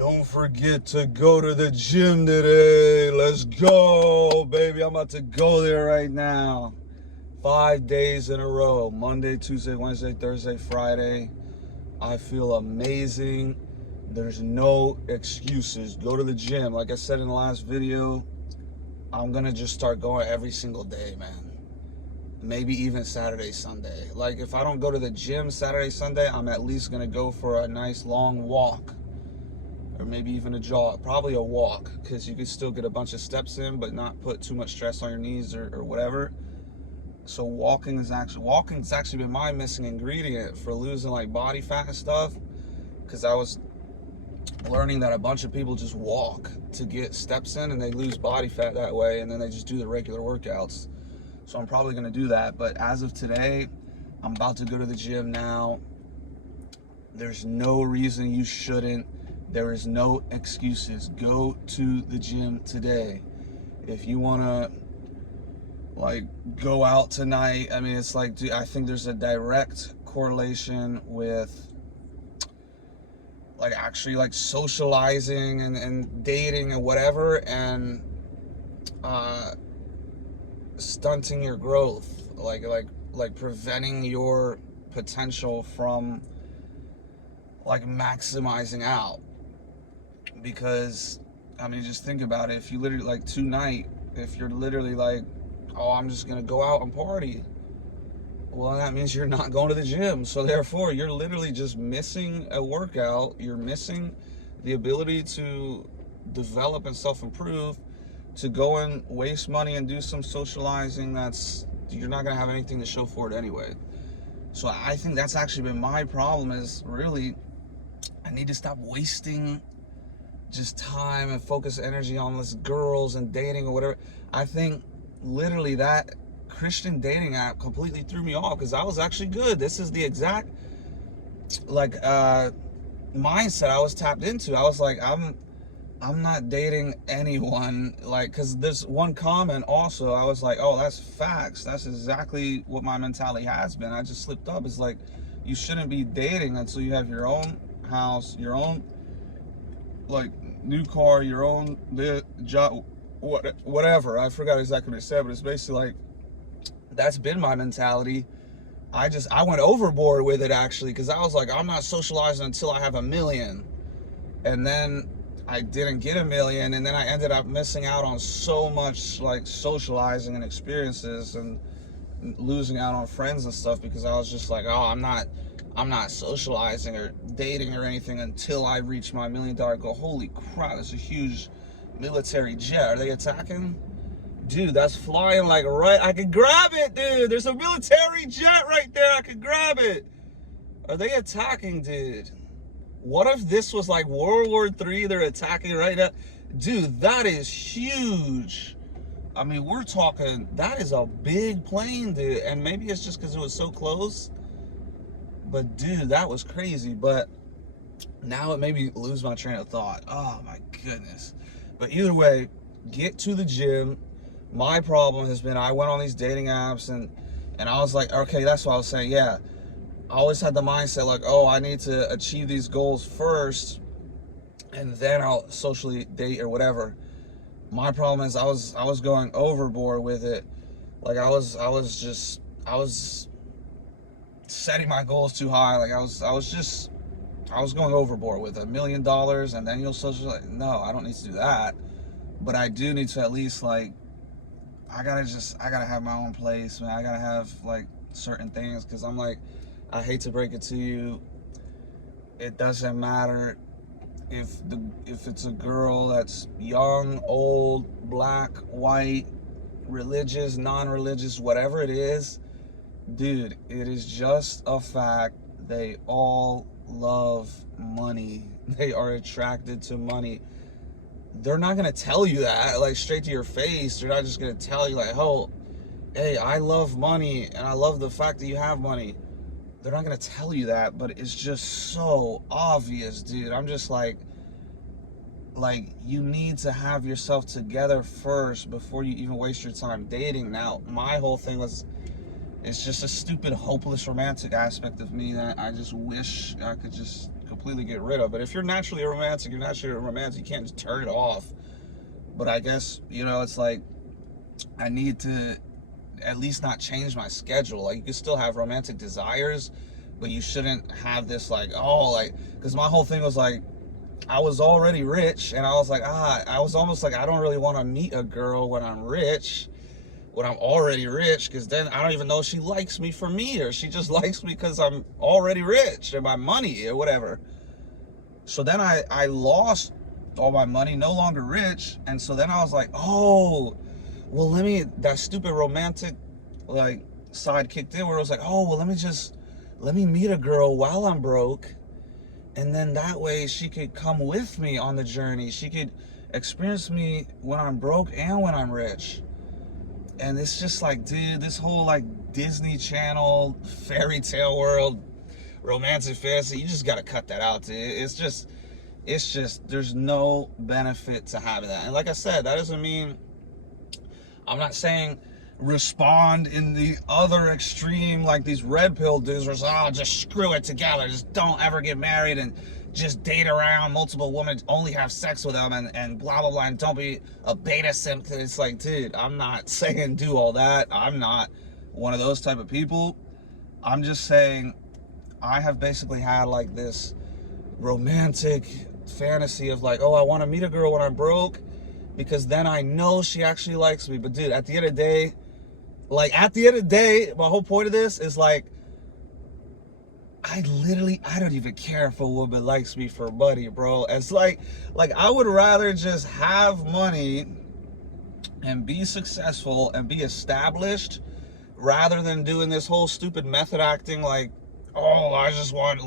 Don't forget to go to the gym today. Let's go, baby. I'm about to go there right now. 5 days in a row. Monday, Tuesday, Wednesday, Thursday, Friday. I feel amazing. There's no excuses. Go to the gym. Like I said in the last video, I'm going to just start going every single day, man. Maybe even Saturday, Sunday. Like if I don't go to the gym Saturday, Sunday, I'm at least going to go for a nice long walk. Or maybe even a jog, probably a walk, because you can still get a bunch of steps in, but not put too much stress on your knees or whatever. So walking's actually been my missing ingredient for losing like body fat and stuff, because I was learning that a bunch of people just walk to get steps in and they lose body fat that way, and then they just do the regular workouts. So I'm probably going to do that, but as of today, I'm about to go to the gym now. There's no reason you shouldn't. There is no excuses. Go to the gym today. If you want to like go out tonight, I mean, it's like, dude, I think there's a direct correlation with like actually like socializing and dating and whatever, and stunting your growth, like preventing your potential from like maximizing out. Because I mean, just think about it. If you literally like tonight, if you're literally like, oh, I'm just gonna go out and party, well, that means you're not going to the gym. So therefore, you're literally just missing a workout. You're missing the ability to develop and self-improve, to go and waste money and do some socializing. You're not gonna have anything to show for it anyway. So I think that's actually been my problem, is really I need to stop wasting just time and focus energy on this girls and dating or whatever. I think literally that Christian dating app completely threw me off, because I was actually good. This is the exact like mindset I was tapped into. I was like, I'm not dating anyone, like, because there's one comment also, I was like, oh, that's facts. That's exactly what my mentality has been. I just slipped up. It's like, you shouldn't be dating until you have your own house, your own like new car, your own job, whatever. I forgot exactly what it said, but it's basically like, that's been my mentality. I went overboard with it, actually, because I was like, I'm not socializing until I have 1 million. And then I didn't get 1 million, and then I ended up missing out on so much like socializing and experiences, and losing out on friends and stuff, because I was just like, oh, I'm not socializing or dating or anything until I reach my $1 million goal. Holy crap, that's a huge military jet. Are they attacking? Dude, that's flying like right. I can grab it, dude. There's a military jet right there. I can grab it. Are they attacking, dude? What if this was like World War III? They're attacking right now. Dude, that is huge. I mean, we're talking, that is a big plane, dude. And maybe it's just because it was so close. But dude, that was crazy. But now it made me lose my train of thought. Oh my goodness. But either way, get to the gym. My problem has been, I went on these dating apps and I was like, okay, that's what I was saying. Yeah, I always had the mindset like, oh, I need to achieve these goals first, and then I'll socially date or whatever. My problem is I was going overboard with it. Like I was setting my goals too high. Like I was going overboard with $1 million, and then you'll socialize. No, I don't need to do that. But I do need to at least, like, I gotta have my own place, man. I gotta have like certain things, because I'm like, I hate to break it to you, it doesn't matter if it's a girl that's young, old, black, white, religious, non-religious, whatever it is, dude, it is just a fact. They all love money. They are attracted to money. They're not gonna tell you that like straight to your face. They're not just gonna tell you like, oh, hey, I love money and I love the fact that you have money. They're not gonna tell you that, but it's just so obvious, dude. I'm just like you need to have yourself together first before you even waste your time dating. Now, my whole thing was, it's just a stupid, hopeless romantic aspect of me that I just wish I could just completely get rid of. But if you're naturally a romantic, you can't just turn it off. But I guess, it's like I need to at least not change my schedule. Like, you can still have romantic desires, but you shouldn't have this because my whole thing was like, I was already rich, and I was like, I was almost like, I don't really want to meet a girl when I'm rich, when I'm already rich, because then I don't even know if she likes me for me, or she just likes me because I'm already rich and my money or whatever. So then I lost all my money, no longer rich, and so then I was like, oh, well, that stupid romantic side kicked in, where it was like, oh, well, let me meet a girl while I'm broke, and then that way she could come with me on the journey. She could experience me when I'm broke and when I'm rich. And it's just like, dude, this whole Disney Channel fairy tale world romantic fantasy, you just gotta cut that out, dude. It's just there's no benefit to having that. And like I said, that doesn't mean, I'm not saying respond in the other extreme, like these red pill dudes where it's, just screw it together, just don't ever get married and just date around multiple women, only have sex with them, and blah blah blah, and don't be a beta simp. It's like, dude, I'm not saying do all that. I'm not one of those type of people. I'm just saying I have basically had this romantic fantasy of I want to meet a girl when I'm broke, because then I know she actually likes me. But dude, at the end of the day, my whole point of this is I don't even care if a woman likes me for money, bro. It's like I would rather just have money and be successful and be established, rather than doing this whole stupid method acting I just want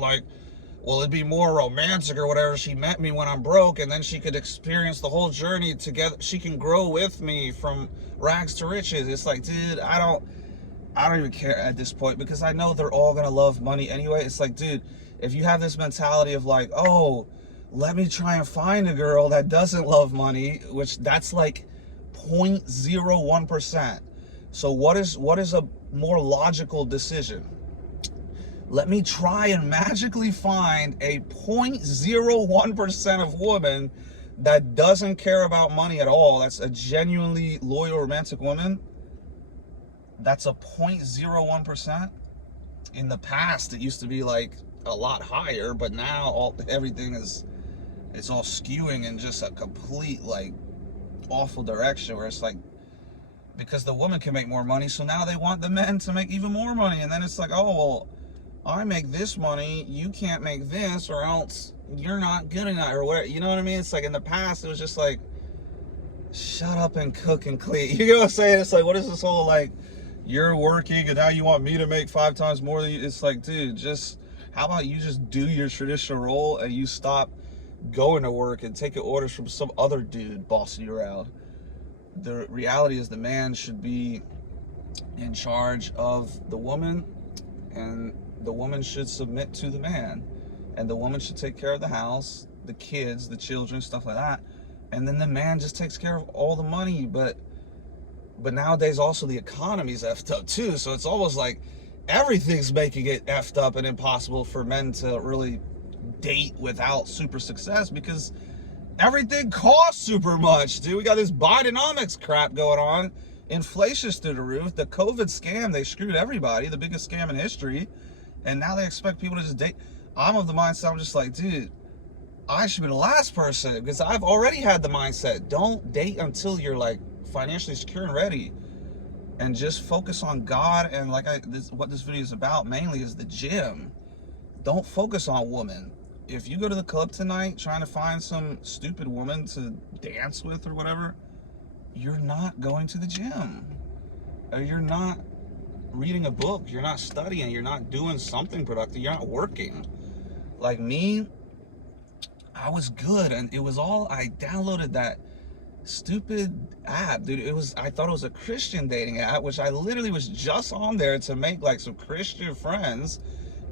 well, it'd be more romantic or whatever. She met me when I'm broke, and then she could experience the whole journey together. She can grow with me from rags to riches. It's like, dude, I don't even care at this point, because I know they're all gonna love money anyway. It's like, dude, if you have this mentality of oh, let me try and find a girl that doesn't love money, which that's 0.01%. So what is a more logical decision? Let me try and magically find a 0.01% of woman that doesn't care about money at all. That's a genuinely loyal romantic woman. That's a 0.01%. In the past, it used to be a lot higher, but now everything it's all skewing in just a complete awful direction, where it's because the woman can make more money, so now they want the men to make even more money, and then it's oh, well, I make this money, you can't make this, or else you're not good enough, or whatever. You know what I mean? It's in the past, it was just shut up and cook and clean. You know what I'm saying? It's what is this whole you're working and now you want me to make 5 times more than you? It's dude, just how about you just do your traditional role and you stop going to work and taking orders from some other dude bossing you around. The reality is the man should be in charge of the woman, and the woman should submit to the man, and the woman should take care of the house, the kids, the children, stuff like that, and then the man just takes care of all the money. But nowadays also the economy's effed up too, so it's almost everything's making it effed up and impossible for men to really date without super success, because everything costs super much, dude. We got this Bidenomics crap going on. Inflation's through the roof. The COVID scam, they screwed everybody, the biggest scam in history. And now they expect people to just date. I'm of the mindset, I'm just dude, I should be the last person, because I've already had the mindset, don't date until you're financially secure and ready, and just focus on God. And what this video is about mainly is the gym. Don't focus on women. If you go to the club tonight trying to find some stupid woman to dance with or whatever, you're not going to the gym, or you're not reading a book, you're not studying, you're not doing something productive, you're not working. Me, I was good, and it was all, I downloaded that stupid app, dude. I thought it was a Christian dating app, which I literally was just on there to make some Christian friends,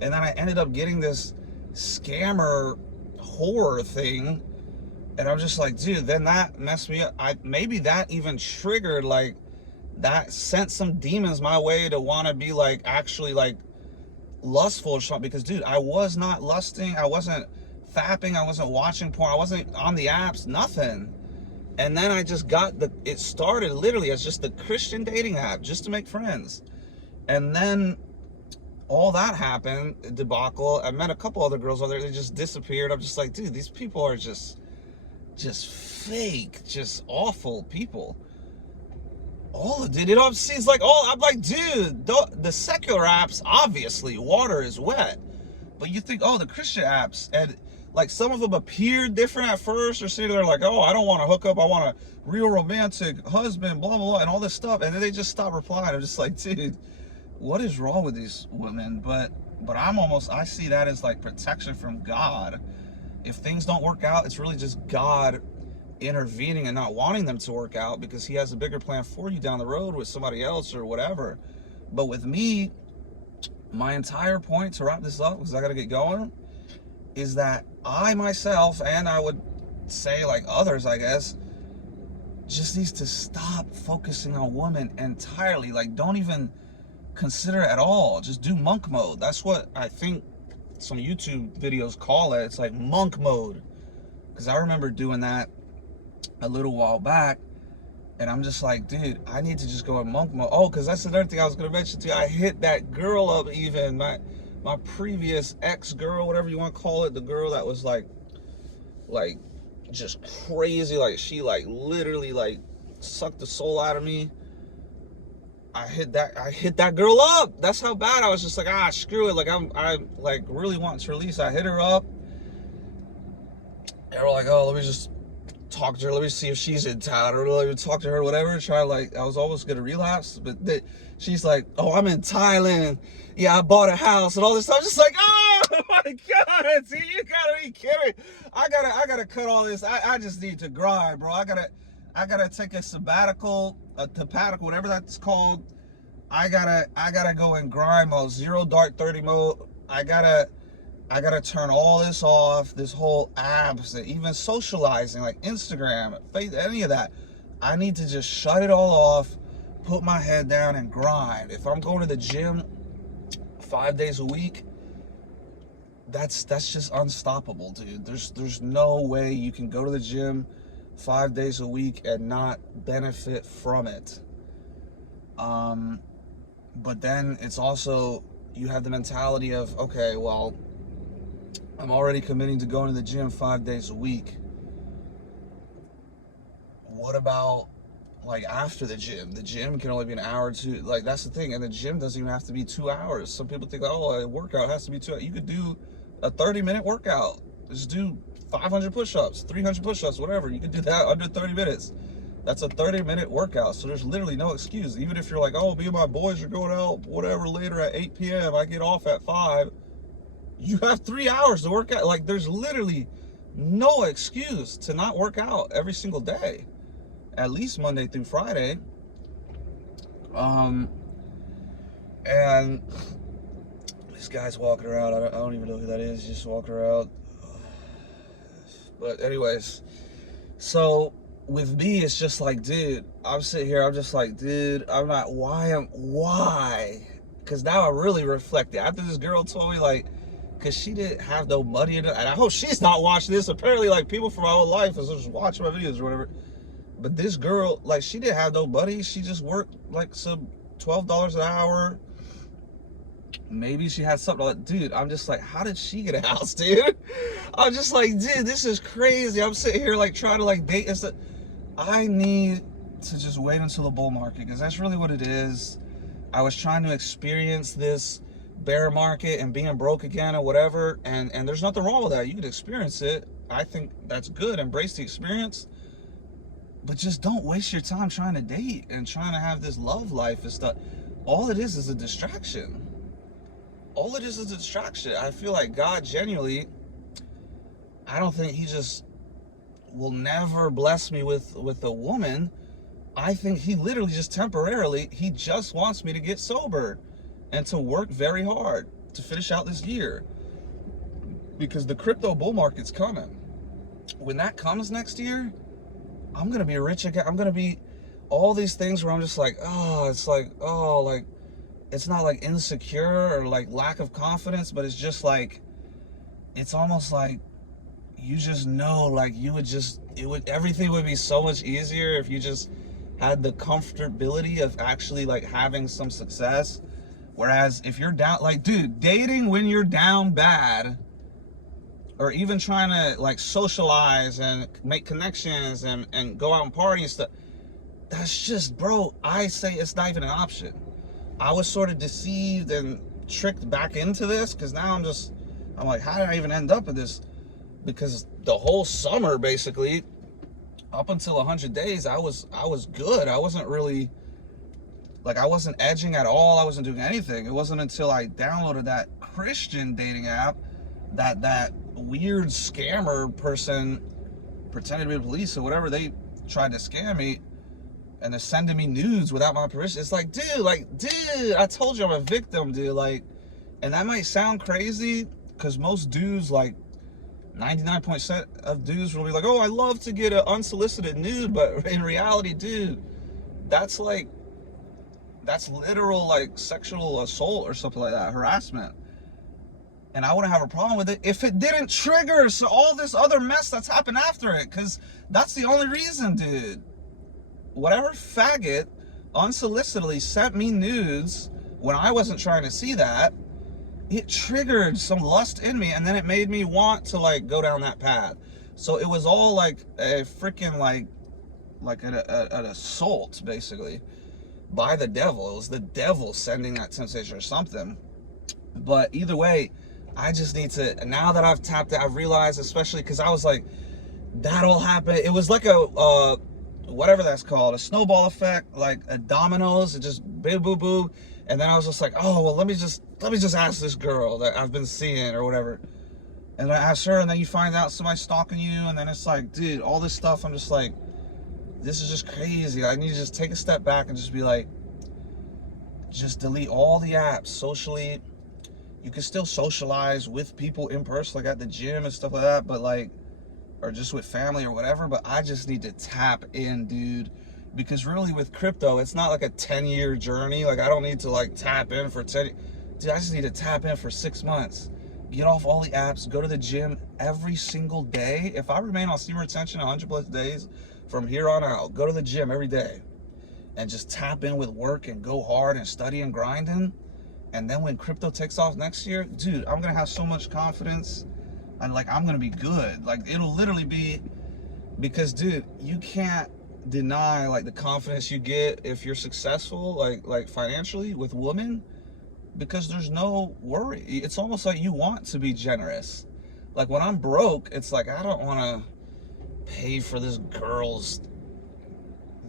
and then I ended up getting this scammer horror thing, and I'm just dude, then that messed me up. Maybe that even triggered that sent some demons my way to want to be actually lustful or something, because dude, I was not lusting, I wasn't fapping, I wasn't watching porn, I wasn't on the apps, nothing. And then I just got it started literally as just a Christian dating app, just to make friends. And then all that happened, debacle. I met a couple other girls over there, they just disappeared. I'm just like, dude, these people are just fake, just awful people. All of it, you know, it's like, I'm like, dude, the secular apps, obviously, water is wet. But you think, the Christian apps, and like some of them appear different at first, or sitting there like, I don't want to hook up, I want a real romantic husband, blah, blah, blah, and all this stuff. And then they just stop replying. I'm just like, dude, what is wrong with these women? But I see that as like protection from God. If things don't work out, it's really just God intervening and not wanting them to work out, because he has a bigger plan for you down the road with somebody else or whatever. But with me, my entire point, to wrap this up, because I got to get going, is that I myself, and I would say like others, I guess, just needs to stop focusing on women entirely. Like, don't even consider it at all. Just do monk mode. That's what I think some YouTube videos call it. It's like monk mode, because I remember doing that a little while back, and I'm just like, dude, I need to just go in monk mode. Because that's another thing I was going to mention too. I hit that girl up, even my previous ex-girl, whatever you want to call it, the girl that was like just crazy, like she like literally like sucked the soul out of me. I hit that girl up. That's how bad I was. Just like, screw it. Like I like really want to release. I hit her up, and we're like, let me just talk to her, let me see if she's in town, or let me talk to her, whatever. Try, like, I was almost gonna relapse, but she's like, I'm in Thailand, yeah, I bought a house and all this stuff. I'm just like, oh my God, see, you gotta be kidding. I gotta cut all this. I just need to grind, bro. I gotta take a sabbatical, a tabbatical, whatever that's called. I gotta go in grind mode, zero dark 30 mode. I gotta turn all this off, this whole apps, even socializing, like Instagram, Facebook, any of that. I need to just shut it all off, put my head down and grind. If I'm going to the gym 5 days a week, that's just unstoppable, dude. There's no way you can go to the gym 5 days a week and not benefit from it. But then it's also, you have the mentality of, okay, well, I'm already committing to going to the gym 5 days a week. What about like after the gym? The gym can only be an hour or two. Like, that's the thing. And the gym doesn't even have to be 2 hours. Some people think, a workout has to be 2 hours. You could do a 30-minute workout. Just do 500 push-ups, 300 push-ups, whatever. You can do that under 30 minutes. That's a 30-minute workout. So there's literally no excuse. Even if you're like, me and my boys are going out, whatever, later at 8 p.m. I get off at 5. You have 3 hours to work out. Like, there's literally no excuse to not work out every single day, at least Monday through Friday. And this guy's walking around. I don't even know who that is. He's just walking around. But anyways, so with me, it's just like, dude, I'm sitting here. I'm just like, dude, I'm not. Why? Because now I really reflected after this girl told me, like, because she didn't have no money in it. And I hope she's not watching this. Apparently, like, people from my whole life is just watching my videos or whatever. But this girl, like, she didn't have no money. She just worked, like, some $12 an hour. Maybe she had something like, dude, I'm just like, how did she get a house, dude? I'm just like, dude, this is crazy. I'm sitting here, like, trying to, like, date and stuff. I need to just wait until the bull market, because that's really what it is. I was trying to experience this bear market and being broke again or whatever, and there's nothing wrong with that. You can experience it. I think that's good. Embrace the experience, but just don't waste your time trying to date and trying to have this love life and stuff. All it is a distraction. All it is a distraction. I feel like God genuinely, I don't think he just will never bless me with a woman. I think he literally just temporarily, he just wants me to get sober and to work very hard to finish out this year, because the crypto bull market's coming. When that comes next year, I'm gonna be rich again. I'm gonna be all these things where I'm just like, it's like, like, it's not like insecure or like lack of confidence, but it's just like, it's almost like you just know, like, everything would be so much easier if you just had the comfortability of actually like having some success. Whereas if you're down, like, dude, dating when you're down bad, or even trying to like socialize and make connections and go out and party and stuff, that's just, bro, I say it's not even an option. I was sort of deceived and tricked back into this because now I'm like, how did I even end up in this? Because the whole summer, basically, up until 100 days, I was good. I wasn't really, like, I wasn't edging at all. I wasn't doing anything. It wasn't until I downloaded that Christian dating app that weird scammer person pretended to be the police or whatever, they tried to scam me, and they're sending me nudes without my permission. It's like, dude, I told you I'm a victim, dude. Like, and that might sound crazy because most dudes, like 99% of dudes will be like, oh, I love to get an unsolicited nude, but in reality, dude, that's literal like sexual assault or something like that, harassment. And I wouldn't have a problem with it if it didn't trigger so all this other mess that's happened after it, because that's the only reason, dude. Whatever faggot unsolicitedly sent me nudes when I wasn't trying to see that, it triggered some lust in me, and then it made me want to like go down that path. So it was all like a freaking like an assault, basically, by the devil. It was the devil sending that temptation or something. But either way, I just need to, now that I've tapped it, I've realized, especially because I was like, that all happened. It was like a whatever that's called, a snowball effect, like a dominoes. It just boo boo boo. And then I was just like, oh, well, let me just ask this girl that I've been seeing or whatever. And I asked her, and then you find out somebody's stalking you, and then it's like, dude, all this stuff, I'm just like, this is just crazy. I need to just take a step back and just be like, just delete all the apps socially. You can still socialize with people in person, like at the gym and stuff like that, but like, or just with family or whatever, but I just need to tap in, dude. Because really with crypto, it's not like a 10-year journey. Like, I don't need to like tap in for 10, dude, I just need to tap in for 6 months. Get off all the apps, go to the gym every single day. If I remain on steam retention 100+ days from here on out, go to the gym every day and just tap in with work and go hard and study and grinding. And then when crypto takes off next year, dude, I'm gonna have so much confidence, and like, I'm gonna be good. Like, it'll literally be, because dude, you can't deny like the confidence you get if you're successful, like financially with women, because there's no worry. It's almost like you want to be generous. Like, when I'm broke, it's like, I don't want to pay for this girl's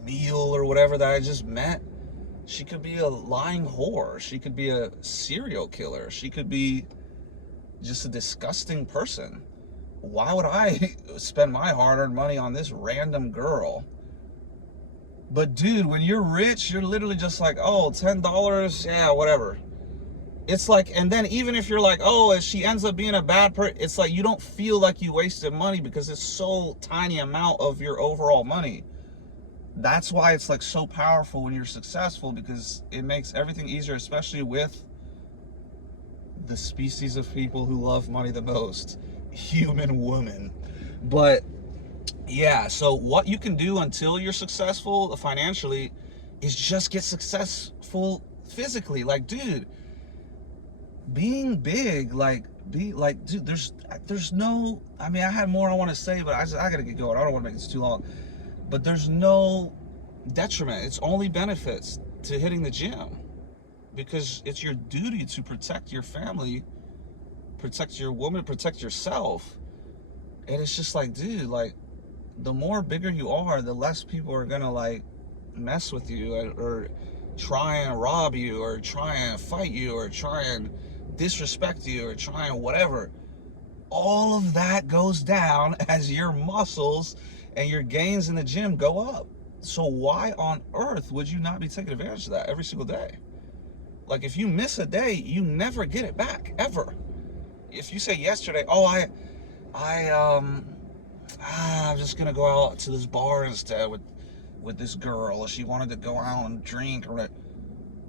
meal or whatever that I just met. She could be a lying whore. She could be a serial killer. She could be just a disgusting person. Why would I spend my hard-earned money on this random girl? But dude, when you're rich, you're literally just like, oh, $10, yeah, whatever. It's like, and then even if you're like, oh, if she ends up being a bad person, it's like you don't feel like you wasted money because it's so tiny amount of your overall money. That's why it's like so powerful when you're successful, because it makes everything easier, especially with the species of people who love money the most, human woman. But yeah, so what you can do until you're successful financially is just get successful physically. Like, dude, being big, like, dude, there's no, I mean, I had more I want to say, but I gotta get going. I don't want to make this too long. But there's no detriment. It's only benefits to hitting the gym, because it's your duty to protect your family, protect your woman, protect yourself. And it's just like, dude, like, the more bigger you are, the less people are gonna like mess with you or try and rob you or try and fight you or try and disrespect you or try and whatever. All of that goes down as your muscles and your gains in the gym go up. So why on earth would you not be taking advantage of that every single day? Like, if you miss a day, you never get it back, ever. If you say yesterday, oh, I'm just gonna go out to this bar instead with this girl, she wanted to go out and drink, or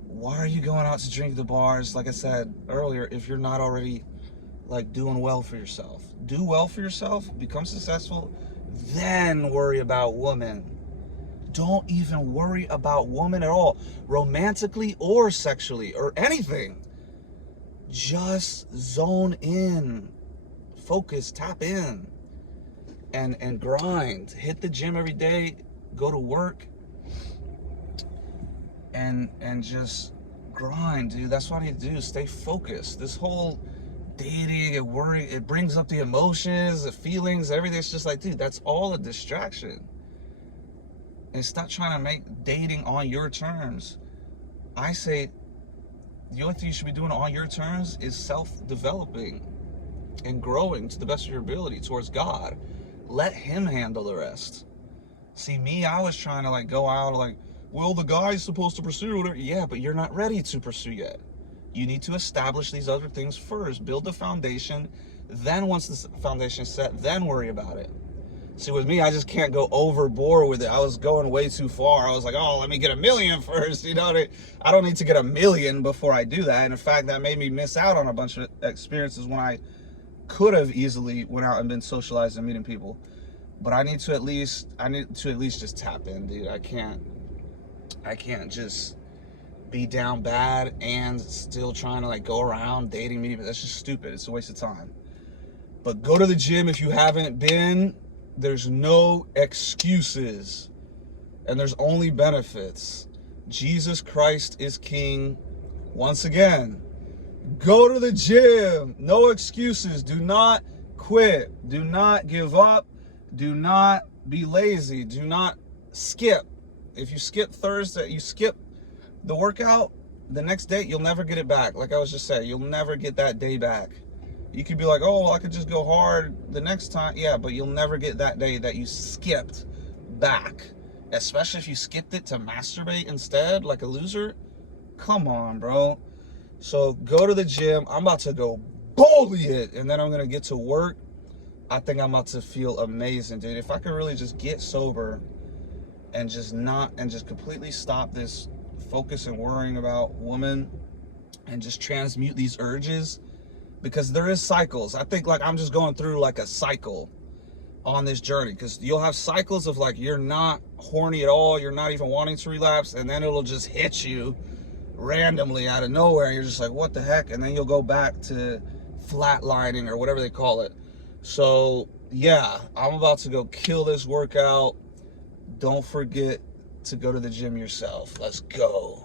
why are you going out to drink at the bars, like I said earlier, if you're not already like doing well for yourself. Do well for yourself, become successful, then worry about women. Don't even worry about women at all, romantically or sexually or anything. Just zone in, focus, tap in, and grind. Hit the gym every day, go to work, and just grind, dude. That's what I need to do. Stay focused. This whole dating and worry, it brings up the emotions, the feelings, everything. It's just like, dude, that's all a distraction. And stop trying to make dating on your terms. I say the only thing you should be doing on your terms is self-developing and growing to the best of your ability towards God. Let him handle the rest. See, me, I was trying to like go out like, well, the guy's supposed to pursue it. Yeah, but you're not ready to pursue yet. You need to establish these other things first. Build the foundation. Then once the foundation is set, then worry about it. See, with me, I just can't go overboard with it. I was going way too far. I was like, oh, let me get 1 million first. You know, I don't need to get 1 million before I do that. And in fact, that made me miss out on a bunch of experiences when I could have easily went out and been socialized and meeting people. But I need to at least just tap in, dude. I can't just be down bad and still trying to like go around dating me. But that's just stupid. It's a waste of time. But go to the gym if you haven't been. There's no excuses, and there's only benefits. Jesus Christ is King. Once again, go to the gym. No excuses. Do not quit. Do not give up. Do not be lazy. Do not skip. If you skip Thursday, you skip the workout, the next day, you'll never get it back. Like I was just saying, you'll never get that day back. You could be like, oh, well, I could just go hard the next time. Yeah, but you'll never get that day that you skipped back. Especially if you skipped it to masturbate instead, like a loser. Come on, bro. So go to the gym. I'm about to go bully it. And then I'm going to get to work. I think I'm about to feel amazing, dude. If I could really just get sober and just completely stop this focus and worrying about women and just transmute these urges. Because there is cycles. I think like I'm just going through like a cycle on this journey. Because you'll have cycles of like you're not horny at all. You're not even wanting to relapse. And then it'll just hit you randomly out of nowhere. And you're just like, what the heck? And then you'll go back to flatlining or whatever they call it. So yeah, I'm about to go kill this workout. Don't forget to go to the gym yourself. Let's go.